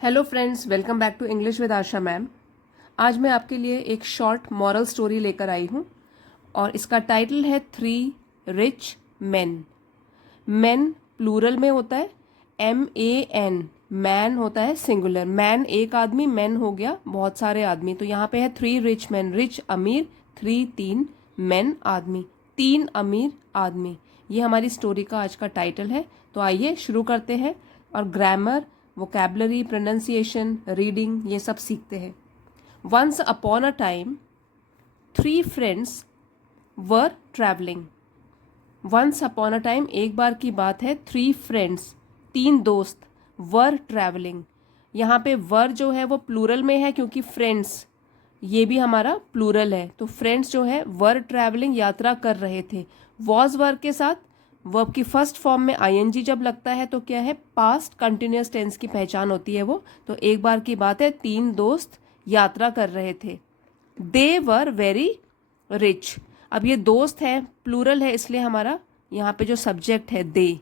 Hello friends, welcome back to English with Asha ma'am. आज मैं आपके लिए एक शॉर्ट मॉरल स्टोरी लेकर आई हूँ और इसका टाइटल है 3 रिच मैन। मैन प्लूरल में होता है, MAN। मैन होता है सिंगुलर, मैन एक आदमी, मैन हो गया बहुत सारे आदमी। तो यहाँ पे है 3 रिच मैन, रिच अमीर, 3 मैन आदमी, 3 अमीर आदमी। ये हमारी स्टोरी का आज का टाइटल है। तो आइए शुरू करते हैं और ग्रामर, वोकैबलरी, प्रोनाउंसिएशन, रीडिंग ये सब सीखते हैं। Once upon a time 3 friends were travelling. Once upon a time एक बार की बात है, 3 फ्रेंड्स 3 दोस्त, वर ट्रैवलिंग। यहाँ पे वर जो है वो प्लूरल में है क्योंकि फ्रेंड्स ये भी हमारा प्लूरल है। तो फ्रेंड्स जो है वर ट्रैवलिंग यात्रा कर रहे थे। वॉज वर्ब के साथ वर्ब की फर्स्ट फॉर्म में ING जब लगता है तो क्या है, पास्ट कंटिन्यूअस टेंस की पहचान होती है वो। तो एक बार की बात है, 3 दोस्त यात्रा कर रहे थे। दे वर वेरी रिच। अब ये दोस्त है, प्लूरल है, इसलिए हमारा यहाँ पे जो सब्जेक्ट है दे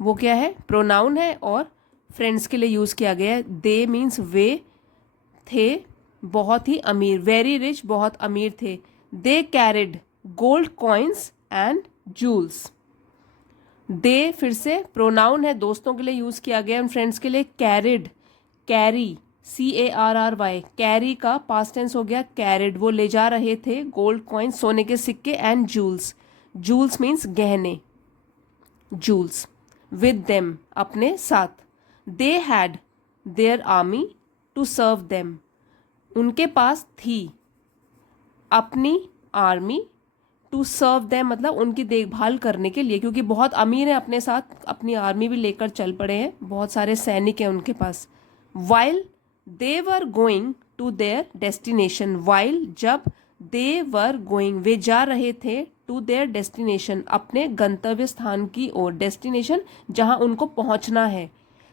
वो क्या है, प्रोनाउन है और फ्रेंड्स के लिए यूज़ किया गया है। दे मीन्स वे थे बहुत ही अमीर, वेरी रिच बहुत अमीर थे। They carried gold coins and jewels. They फिर से प्रोनाउन है, दोस्तों के लिए यूज़ किया गया है, फ्रेंड्स के लिए कैरिड, कैरी, CARRY, कैरी का पास्ट टेंस हो गया कैरिड, वो ले जा रहे थे गोल्ड कॉइन, सोने के सिक्के, एंड जूल्स, जूल्स मीन्स गहने, जूल्स, विद देम अपने साथ। They had their army to serve them. उनके पास थी अपनी आर्मी, टू सर्व देम मतलब उनकी देखभाल करने के लिए, क्योंकि बहुत अमीर हैं, अपने साथ अपनी आर्मी भी लेकर चल पड़े हैं, बहुत सारे सैनिक हैं उनके पास। While they were going to their destination. While जब दे वर गोइंग वे जा रहे थे, टू देयर डेस्टिनेशन अपने गंतव्य स्थान की ओर, डेस्टिनेशन जहां उनको पहुंचना है।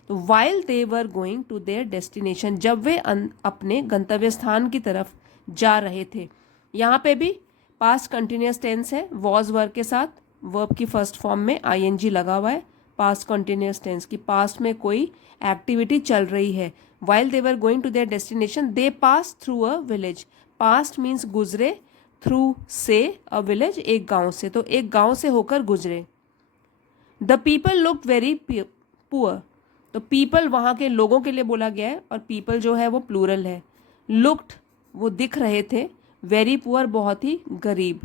तो while they were going to their destination जब वे अपने गंतव्य स्थान की तरफ जा रहे थे। यहाँ पे भी पास्ट कंटिन्यूअस टेंस है, वॉज वर्ब के साथ वर्ब की फर्स्ट फॉर्म में ING लगा हुआ है। पास्ट कंटिन्यूअस टेंस की पास्ट में कोई एक्टिविटी चल रही है। While they were going to their destination they pass through a village. Past means गुजरे, थ्रू से, अ विलेज एक गांव से, तो एक गांव से होकर गुजरे। The people look very poor. तो पीपल वहाँ के लोगों के लिए बोला गया है और पीपल जो है वो प्लूरल है। लुक्ड वो दिख रहे थे, वेरी पुअर बहुत ही गरीब।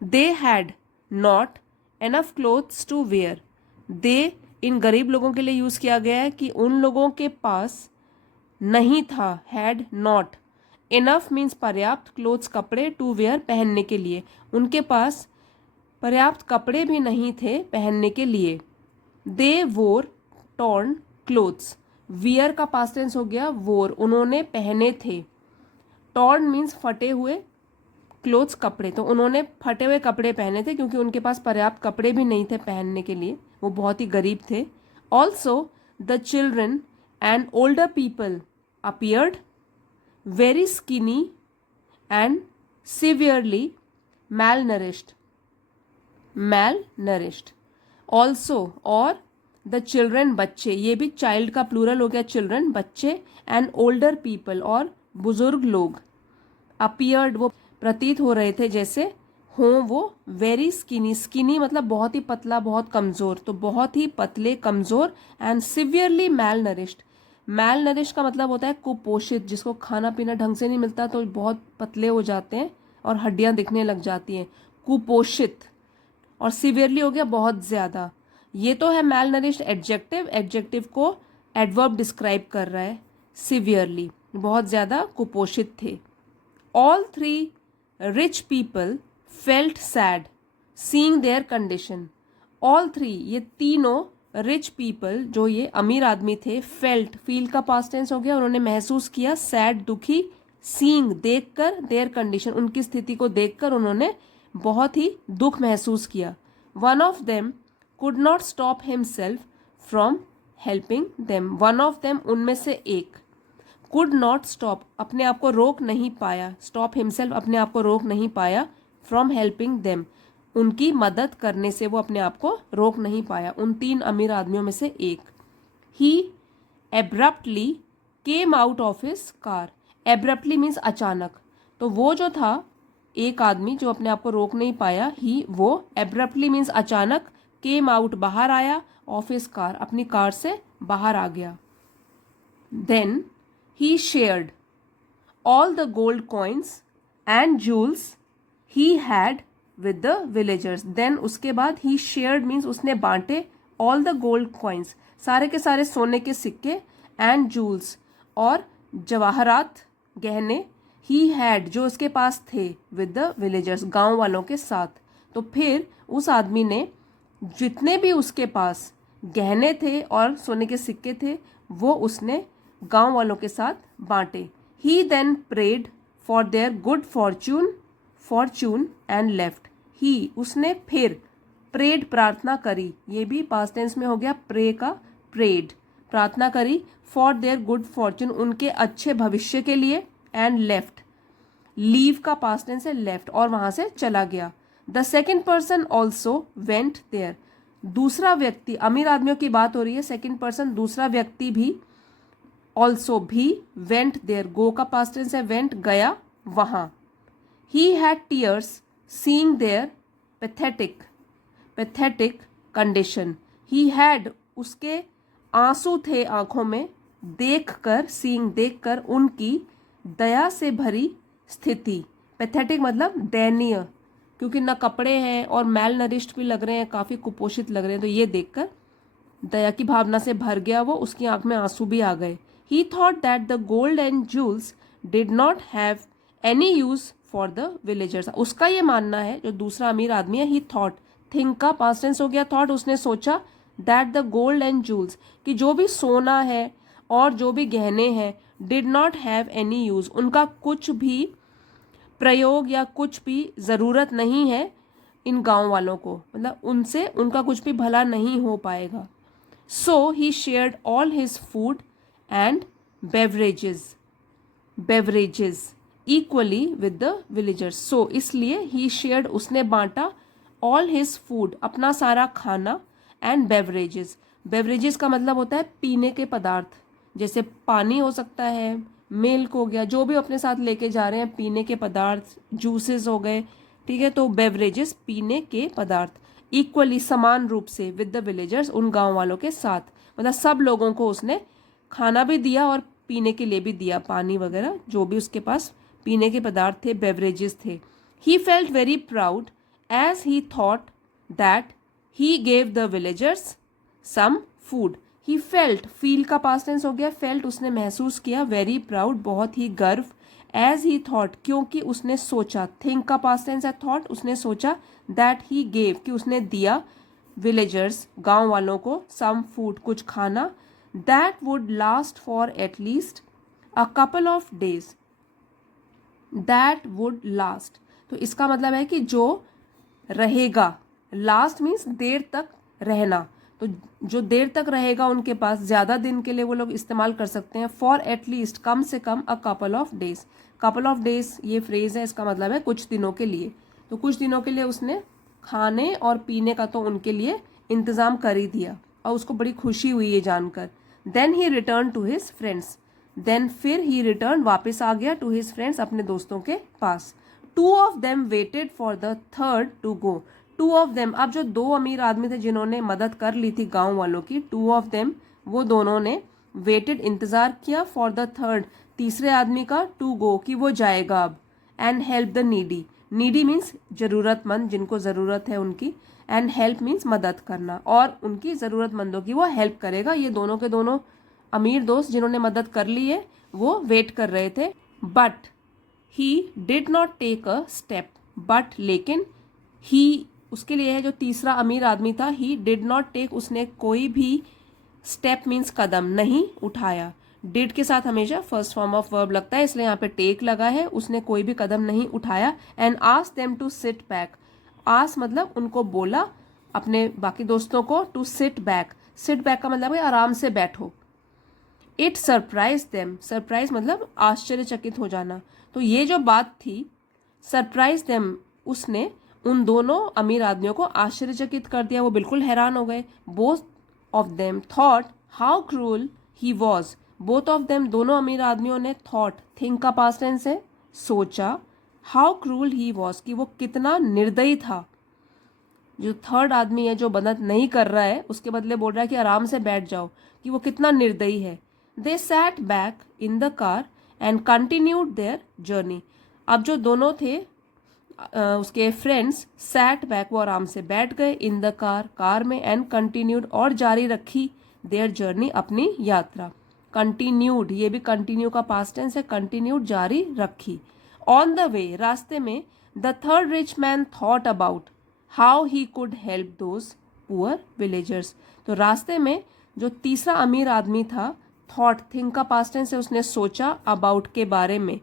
They had not enough clothes to wear. They इन गरीब लोगों के लिए यूज़ किया गया है कि उन लोगों के पास नहीं था, हैड नॉट। इनफ मीन्स पर्याप्त, क्लोथ्स कपड़े, टू वेयर पहनने के लिए, उनके पास पर्याप्त कपड़े भी नहीं थे पहनने के लिए। दे वोर टॉर्न क्लोथ्स। वियर का पास्ट टेंस हो गया वोर, उन्होंने पहने थे। टॉर्न मीन्स फटे हुए, क्लोथ्स कपड़े, तो उन्होंने फटे हुए कपड़े पहने थे क्योंकि उनके पास पर्याप्त कपड़े भी नहीं थे पहनने के लिए, वो बहुत ही गरीब थे। Also the children and older people appeared very skinny and severely malnourished। Also और द चिल्ड्रन बच्चे, ये भी चाइल्ड का प्लूरल हो गया, चिल्ड्रन बच्चे, एंड ओल्डर पीपल और बुजुर्ग लोग। अपीयर्ड वो प्रतीत हो रहे थे जैसे हों वो, वेरी स्किनी, स्किनी मतलब बहुत ही पतला बहुत कमज़ोर, तो बहुत ही पतले कमज़ोर, एंड सिवियरली मैल का मतलब होता है कुपोषित, जिसको खाना पीना ढंग से नहीं मिलता तो बहुत पतले हो जाते हैं और हड्डियां दिखने लग जाती हैं, कुपोषित। और सिवियरली हो गया बहुत ज़्यादा। ये तो है मैल नरिश्ड एडजेक्टिव, एडजेक्टिव को एडवर्ब डिस्क्राइब कर रहा है, सिवियरली बहुत ज़्यादा कुपोषित थे। All 3 rich people felt sad seeing there condition. All 3 ये तीनों रिच पीपल जो ये अमीर आदमी थे, फेल्ट फील का पास्ट टेंस हो गया, उन्होंने महसूस किया, सैड दुखी, सीइंग देखकर, देयर कंडीशन उनकी स्थिति को देखकर उन्होंने बहुत ही दुख महसूस किया। One of them could not stop himself from helping them. One of them उनमें से एक, कुड नॉट स्टॉप अपने आप को रोक नहीं पाया, स्टॉप हिमसेल्फ अपने आप को रोक नहीं पाया, फ्रॉम हेल्पिंग देम उनकी मदद करने से वो अपने आप को रोक नहीं पाया, उन 3 अमीर आदमियों में से एक। He abruptly came out of his car. Abruptly means अचानक। तो वो जो था एक आदमी जो अपने आप को रोक नहीं पाया, वो एब्रप्टली मीन्स अचानक, केम आउट बाहर आया, ऑफ हिज कार अपनी कार से बाहर आ गया। Then he shared all the gold coins and jewels he had with the villagers. Then उसके बाद ही शेयर्ड मीन्स उसने बांटे, ऑल द गोल्ड कॉइन्स सारे के सारे सोने के सिक्के, एंड जूल्स और जवाहरात गहने, ही हैड जो उसके पास थे, विद द विलेजर्स गांव वालों के साथ। तो फिर उस आदमी ने जितने भी उसके पास गहने थे और सोने के सिक्के थे वो उसने गांव वालों के साथ बांटे। He then prayed for their good fortune and left. He उसने फिर प्रेड प्रार्थना करी, ये भी पास्ट टेंस में हो गया, प्रे का प्रेड प्रार्थना करी, फॉर देयर गुड फॉर्चून उनके अच्छे भविष्य के लिए, एंड लेफ्ट लीव का पास्ट टेंस है लेफ्ट, और वहां से चला गया। The second person also went there. दूसरा व्यक्ति, अमीर आदमियों की बात हो रही है, सेकेंड पर्सन दूसरा व्यक्ति भी, ऑल्सो भी, वेंट देयर गो का पास्ट टेंस है वेंट गया वहां। He had tears seeing their pathetic condition. He had उसके आंसू थे आंखों में, देखकर, सीइंग देखकर उनकी दया से भरी स्थिति। पैथेटिक मतलब दयनीय, क्योंकि न कपड़े हैं और मैल नरिश्ड भी लग रहे हैं, काफी कुपोषित लग रहे हैं, तो ये देखकर दया की भावना से भर गया वो, उसकी आंख में आंसू भी आ गए। He thought that the gold and jewels did not have any use for the villagers. उसका ये मानना है, जो दूसरा अमीर आदमी है, ही थॉट, थिंक का पास्ट टेंस हो गया थॉट, उसने सोचा, that the gold and jewels कि जो भी सोना है और जो भी गहने हैं, did not have any use उनका कुछ भी प्रयोग या कुछ भी ज़रूरत नहीं है इन गांव वालों को, मतलब उनसे उनका कुछ भी भला नहीं हो पाएगा। So he shared all his food and beverages equally with the villagers. So इसलिए ही शेयर्ड उसने बांटा, ऑल हिज फूड अपना सारा खाना, एंड बेवरेजेस का मतलब होता है पीने के पदार्थ, जैसे पानी हो सकता है, मिल्क हो गया, जो भी अपने साथ लेके जा रहे हैं पीने के पदार्थ, जूसेस हो गए, ठीक है। तो बेवरेजेस पीने के पदार्थ, इक्वली समान रूप से, विद द विलेजर्स उन गांव वालों के साथ, मतलब सब लोगों को उसने खाना भी दिया और पीने के लिए भी दिया, पानी वगैरह जो भी उसके पास पीने के पदार्थ थे, बेवरेजेस थे। He felt very proud as he thought that he gave the villagers some food. He felt, feel का पास्ट टेंस हो गया, फेल्ट उसने महसूस किया, वेरी प्राउड बहुत ही गर्व, एज ही थॉट क्योंकि उसने सोचा, थिंक का पास्ट टेंस है थॉट, उसने सोचा, दैट ही गेव कि उसने दिया, विलेजर्स गांव वालों को, सम फूड कुछ खाना, that would last for at least a couple of days. That would last, तो इसका मतलब है कि जो रहेगा, लास्ट मीन्स देर तक रहना, तो जो देर तक रहेगा उनके पास, ज्यादा दिन के लिए वो लोग इस्तेमाल कर सकते हैं। फॉर एटलीस्ट कम से कम, a couple of days, couple of days ये फ्रेज है, इसका मतलब है कुछ दिनों के लिए। तो कुछ दिनों के लिए उसने खाने और पीने का तो उनके लिए इंतजाम कर ही दिया, और उसको बड़ी खुशी हुई ये जानकर। Then he return to his friends, then फिर ही रिटर्न वापस आ गया, टू हिज फ्रेंड्स अपने दोस्तों के पास। Two of them waited for the third to go. Two of them, अब जो दो अमीर आदमी थे जिन्होंने मदद कर ली थी गांव वालों की, टू ऑफ देम वो दोनों ने वेटेड इंतजार किया, फॉर द थर्ड तीसरे आदमी का, टू गो कि वो जाएगा अब, and help the needy, needy means जरूरतमंद, जिनको जरूरत है उनकी, एंड हेल्प मीन्स मदद करना, और उनकी जरूरतमंदों की वो हेल्प करेगा। ये दोनों के दोनों अमीर दोस्त जिन्होंने मदद कर ली है वो वेट कर रहे थे। But he did not take a step, but लेकिन ही उसके लिए है जो तीसरा अमीर आदमी था, ही डिड नॉट टेक उसने कोई भी स्टेप मीन्स कदम नहीं उठाया। डिड के साथ हमेशा फर्स्ट फॉर्म ऑफ वर्ब लगता है, इसलिए यहाँ पे टेक लगा है, उसने कोई भी कदम नहीं उठाया। And ask them to sit back, ask मतलब उनको बोला अपने बाकी दोस्तों को, to sit back, sit back का मतलब है आराम से बैठो। इट सरप्राइज देम, सरप्राइज मतलब आश्चर्यचकित हो जाना, तो ये जो बात थी सरप्राइज देम, उसने उन दोनों अमीर आदमियों को आश्चर्यचकित कर दिया, वो बिल्कुल हैरान हो गए। Both of them thought how cruel he was, both of them, दोनों अमीर आदमियों ने, थॉट, थिंक का पास्ट टेंस है, सोचा, हाउ क्रूल ही वॉज, कि वो कितना निर्दयी था। जो थर्ड आदमी है जो मदद नहीं कर रहा है उसके बदले बोल रहा है कि आराम से बैठ जाओ, कि वो कितना निर्दयी है। They sat back in the car and continued their journey. अब जो दोनों थे उसके फ्रेंड्स, सैट बैक, वो आराम से बैठ गए, इन द कार, कार में, एंड कंटिन्यूड, और जारी रखी, देयर जर्नी, अपनी यात्रा। कंटिन्यूड, ये भी कंटिन्यू का पास्ट टेंस है, कंटिन्यूड, जारी रखी। ऑन द वे, रास्ते में, the third rich man thought about how he could help those poor villagers. तो रास्ते में जो तीसरा अमीर आदमी था, थॉट, थिंक का पास्ट टेंस है, उसने सोचा, अबाउट, के बारे में,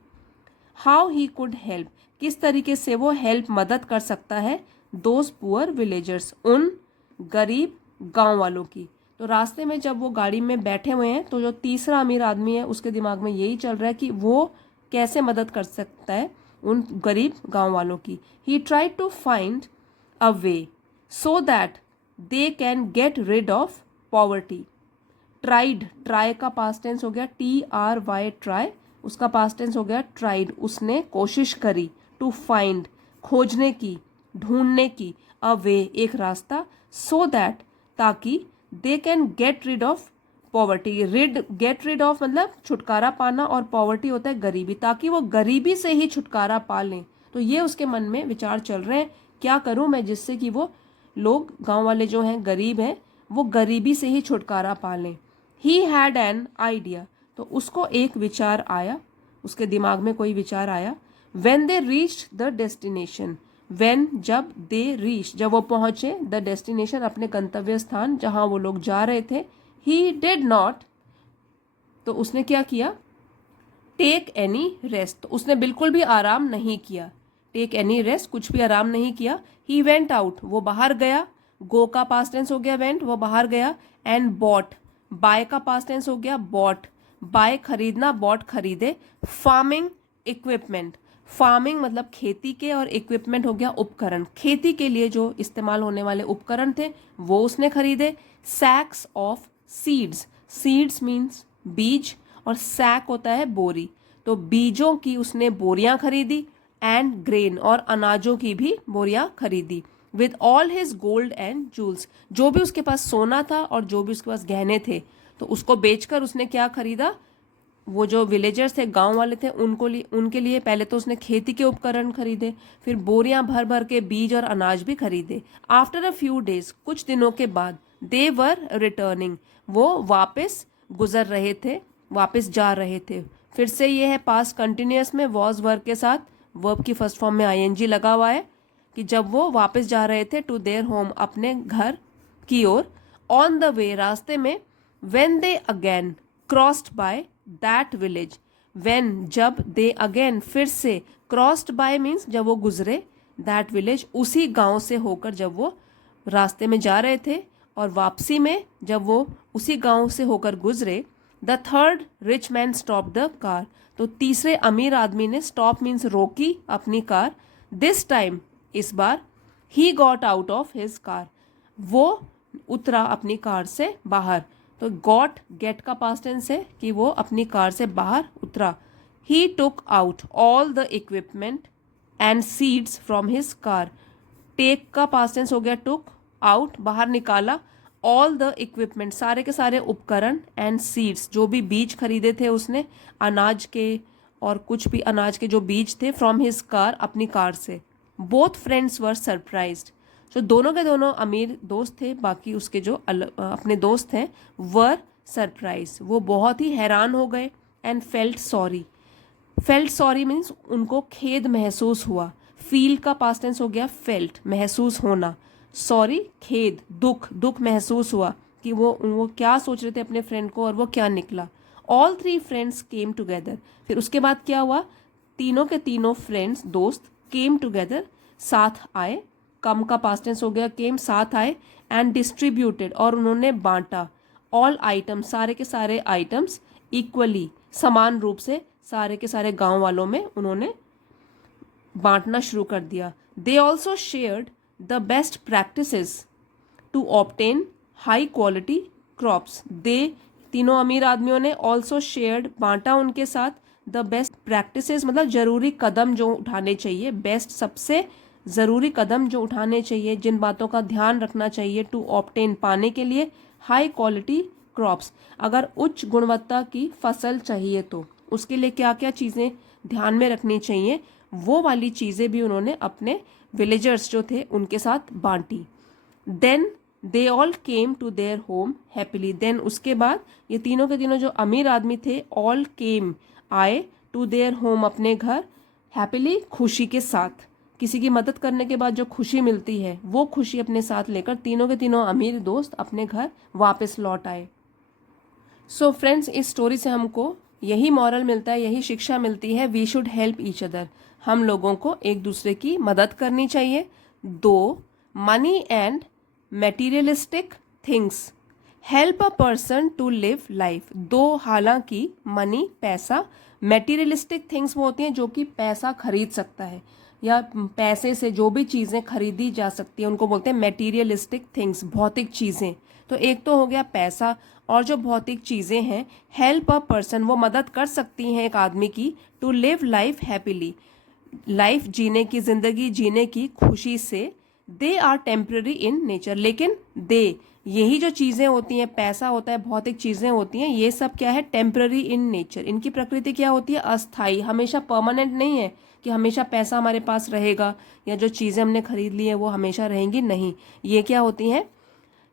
हाउ ही कुड हेल्प, किस तरीके से वो हेल्प, मदद कर सकता है, दोज पुअर विलेजर्स, उन गरीब गांव वालों की। तो रास्ते में जब वो गाड़ी में बैठे हुए हैं तो जो तीसरा अमीर आदमी है उसके दिमाग में यही चल रहा है कि वो कैसे मदद कर सकता है उन गरीब गांव वालों की। He tried to find a way so that they can get rid of poverty. Tried, try का पास्ट टेंस हो गया TRY, ट्राई, उसका पास्ट टेंस हो गया ट्राइड, उसने कोशिश करी, टू फाइंड, खोजने की, ढूंढने की, अ वे, एक रास्ता, सो दैट, ताकि, they can get rid of poverty, rid, get rid of मतलब छुटकारा पाना, और पॉवर्टी होता है गरीबी, ताकि वो गरीबी से ही छुटकारा पा लें। तो ये उसके मन में विचार चल रहे हैं, क्या करूं मैं जिससे कि वो लोग, गांव वाले जो हैं, गरीब हैं, वो गरीबी से ही छुटकारा पा लें। ही हैड एन आइडिया, तो उसको एक विचार आया, उसके दिमाग में कोई विचार आया। When they reached the destination, when, जब, दे रीच, जब वो पहुंचे, द डेस्टिनेशन, अपने गंतव्य स्थान जहां वो लोग जा रहे थे, ही डिड नॉट, तो उसने क्या किया, टेक एनी रेस्ट, तो उसने बिल्कुल भी आराम नहीं किया, टेक एनी रेस्ट, कुछ भी आराम नहीं किया। ही वेंट आउट, वो बाहर गया, गो का पास्ट टेंस हो गया वेंट, वो बाहर गया, एंड बॉट, बाय का पास्ट टेंस हो गया बॉट, बाय खरीदना, बॉट खरीदे, फार्मिंग इक्विपमेंट, फार्मिंग मतलब खेती के, और इक्विपमेंट हो गया उपकरण, खेती के लिए जो इस्तेमाल होने वाले उपकरण थे वो उसने खरीदे। सैक्स ऑफ सीड्स, सीड्स मीन्स बीज, और सैक होता है बोरी, तो बीजों की उसने बोरियां खरीदी, एंड ग्रेन, और अनाजों की भी बोरियां खरीदी। With all his gold and jewels, जो भी उसके पास सोना था और जो भी उसके पास गहने थे, तो उसको बेचकर उसने क्या खरीदा, वो जो विलेजर्स थे, गांव वाले थे, उनके लिए पहले तो उसने खेती के उपकरण खरीदे, फिर बोरियां भर भर के बीज और अनाज भी खरीदे। आफ्टर अ फ्यू डेज, कुछ दिनों के बाद, दे वर रिटर्निंग, वो वापस गुजर रहे थे, वापस जा रहे थे। फिर से ये है पास्ट कंटिन्यूअस में वॉज वर्ब के साथ, वर्ब की फर्स्ट फॉर्म में ING लगा हुआ है, कि जब वो वापस जा रहे थे, टू देयर होम, अपने घर की ओर, ऑन द वे, रास्ते में, when they again crossed by that village, when, जब, दे अगेन, फिर से, क्रॉस्ड बाय मीन्स जब वो गुजरे, दैट विलेज, उसी गांव से होकर जब वो रास्ते में जा रहे थे, और वापसी में जब वो उसी गांव से होकर गुजरे, the third rich man stop the car, तो तीसरे अमीर आदमी ने, स्टॉप मीन्स रोकी, अपनी कार। दिस टाइम, इस बार, he got out of his car, वो उतरा अपनी कार से बाहर, तो गॉट, गेट का पास्ट टेंस है, कि वो अपनी कार से बाहर उतरा। He took out all the equipment and seeds from his car, take का पास्ट टेंस हो गया टुक, आउट, बाहर निकाला, ऑल द इक्विपमेंट, सारे के सारे उपकरण, एंड सीड्स, जो भी बीज खरीदे थे उसने, अनाज के, और कुछ भी अनाज के जो बीज थे, फ्रॉम हिज कार, अपनी कार से। बोथ फ्रेंड्स वर सरप्राइज्ड, जो दोनों के दोनों अमीर दोस्त थे, बाकी उसके जो अपने दोस्त हैं, वर सरप्राइज, वो बहुत ही हैरान हो गए, and felt sorry, felt sorry means उनको खेद महसूस हुआ, फील का पास्ट टेंस हो गया फेल्ट, महसूस होना, सॉरी, खेद, दुख, दुख महसूस हुआ, कि वो क्या सोच रहे थे अपने फ्रेंड को, और वो क्या निकला। All three friends came together, फिर उसके बाद क्या हुआ, तीनों के तीनों फ्रेंड्स, दोस्त, केम टुगेदर, साथ आए, कम का पास्ट टेंस हो गया केम, साथ आए, एंड डिस्ट्रीब्यूटेड, और उन्होंने बांटा, ऑल आइटम्स, सारे के सारे आइटम्स, इक्वली, समान रूप से, सारे के सारे गांव वालों में उन्होंने बांटना शुरू कर दिया। They also shared the best practices to obtain high quality crops, they तीनों अमीर आदमियों ने ऑल्सो शेयर्ड, बांटा उनके साथ, द बेस्ट प्रैक्टिसेस, मतलब जरूरी कदम जो उठाने चाहिए, बेस्ट सबसे ज़रूरी कदम जो उठाने चाहिए, जिन बातों का ध्यान रखना चाहिए, टू ऑब्टेन पाने के लिए हाई क्वालिटी क्रॉप्स, अगर उच्च गुणवत्ता की फसल चाहिए तो उसके लिए क्या क्या चीज़ें ध्यान में रखनी चाहिए, वो वाली चीज़ें भी उन्होंने अपने विलेजर्स जो थे उनके साथ बांटी। Then they all came to their home happily, then उसके बाद ये तीनों के तीनों जो अमीर आदमी थे, ऑल केम आए, टू देयर होम अपने घर, हैप्पीली खुशी के साथ। किसी की मदद करने के बाद जो खुशी मिलती है वो खुशी अपने साथ लेकर तीनों के तीनों अमीर दोस्त अपने घर वापस लौट आए। सो फ्रेंड्स, इस स्टोरी से हमको यही मॉरल मिलता है, यही शिक्षा मिलती है, we should help each other, हम लोगों को एक दूसरे की मदद करनी चाहिए। Though money and materialistic things help a person to live life, though हालांकि मनी पैसा, मेटीरियलिस्टिक थिंग्स वो होती हैं जो कि पैसा खरीद सकता है या पैसे से जो भी चीज़ें खरीदी जा सकती हैं उनको बोलते हैं मेटीरियलिस्टिक थिंग्स, भौतिक चीज़ें। तो एक तो हो गया पैसा, और जो भौतिक चीज़ें हैं, हेल्प अ पर्सन, वो मदद कर सकती हैं एक आदमी की, to live life happily, life जीने की, ज़िंदगी जीने की खुशी से। They are temporary in nature, लेकिन दे, यही जो चीज़ें होती हैं, पैसा होता है, भौतिक चीज़ें होती हैं, ये सब क्या है, टेम्पररी इन नेचर, इनकी प्रकृति क्या होती है, अस्थाई, हमेशा परमानेंट नहीं है कि हमेशा पैसा हमारे पास रहेगा या जो चीज़ें हमने खरीद ली है वो हमेशा रहेंगी, नहीं, ये क्या होती हैं,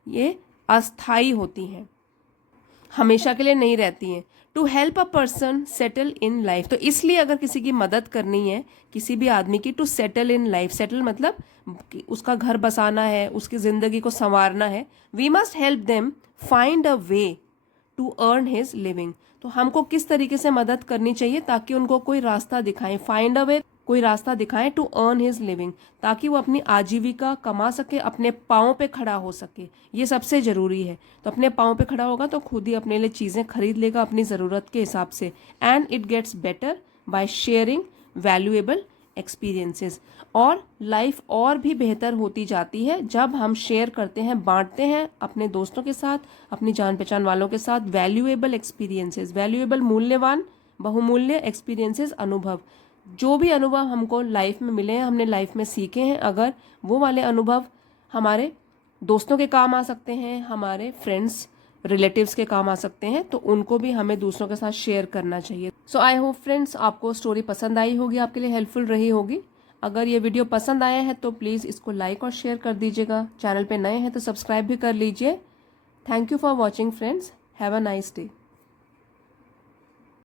ये अस्थाई होती हैं, हमेशा के लिए नहीं रहती हैं। To help a person settle in life, तो इसलिए अगर किसी की मदद करनी है, किसी भी आदमी की, to settle in life, settle मतलब कि उसका घर बसाना है, उसकी ज़िंदगी को संवारना है, we must help them find a way to earn his living, तो हमको किस तरीके से मदद करनी चाहिए ताकि उनको कोई रास्ता दिखाएं, फाइंड अ वे, कोई रास्ता दिखाएं, टू अर्न हिज लिविंग, ताकि वो अपनी आजीविका कमा सके, अपने पाँव पे खड़ा हो सके, ये सबसे ज़रूरी है। तो अपने पाँव पे खड़ा होगा तो खुद ही अपने लिए चीज़ें खरीद लेगा अपनी ज़रूरत के हिसाब से। And it gets better by sharing valuable experiences, और लाइफ और भी बेहतर होती जाती है जब हम शेयर करते हैं, बांटते हैं अपने दोस्तों के साथ, अपनी जान पहचान वालों के साथ, वैल्यूएबल एक्सपीरियंसेस, वैल्यूएबल मूल्यवान, बहुमूल्य एक्सपीरियंसेस, अनुभव, जो भी अनुभव हमको लाइफ में मिले हैं, हमने लाइफ में सीखे हैं, अगर वो वाले अनुभव हमारे दोस्तों के काम आ सकते हैं, हमारे फ्रेंड्स रिलेटिव्स के काम आ सकते हैं, तो उनको भी हमें दूसरों के साथ शेयर करना चाहिए। सो आई होप फ्रेंड्स आपको स्टोरी पसंद आई होगी, आपके लिए हेल्पफुल रही होगी। अगर ये वीडियो पसंद आया है तो प्लीज़ इसको लाइक और शेयर कर दीजिएगा। चैनल पे नए हैं तो सब्सक्राइब भी कर लीजिए। Thank you for watching friends, have a nice day.